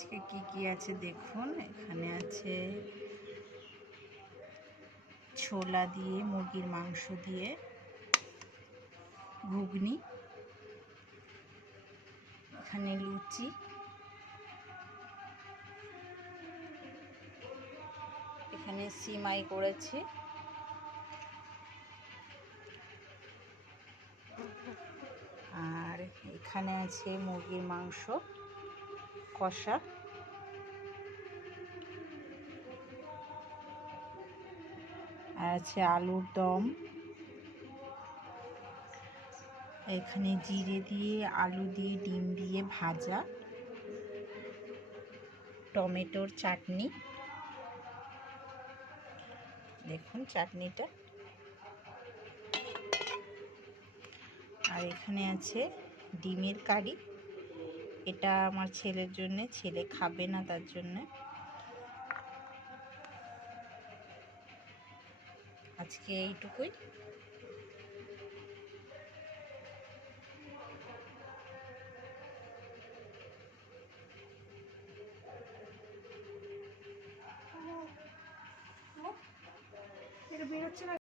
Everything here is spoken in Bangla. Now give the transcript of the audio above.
আজকে কি আছে দেখুন। এখানে আছে ছোলা দিয়ে, মুরগির মাংস দিয়ে ঘুগনি, এখানে লুচি, এখানে সিমাই করেছে, আর এখানে আছে মুরগির মাংস কষা, আর আছে আলুর দম, এখানে জিরে দিয়ে, আলু দিয়ে, ডিম দিয়ে ভাজা, টমেটোর চাটনি, দেখুন চাটনিটা, আর এখানে আছে ডিমের কারি। এটা আমার ছেলের জন্য, ছেলে খাবে না তার জন্য। আজকে এইটুকুই। এটা বেরোচ্ছে না।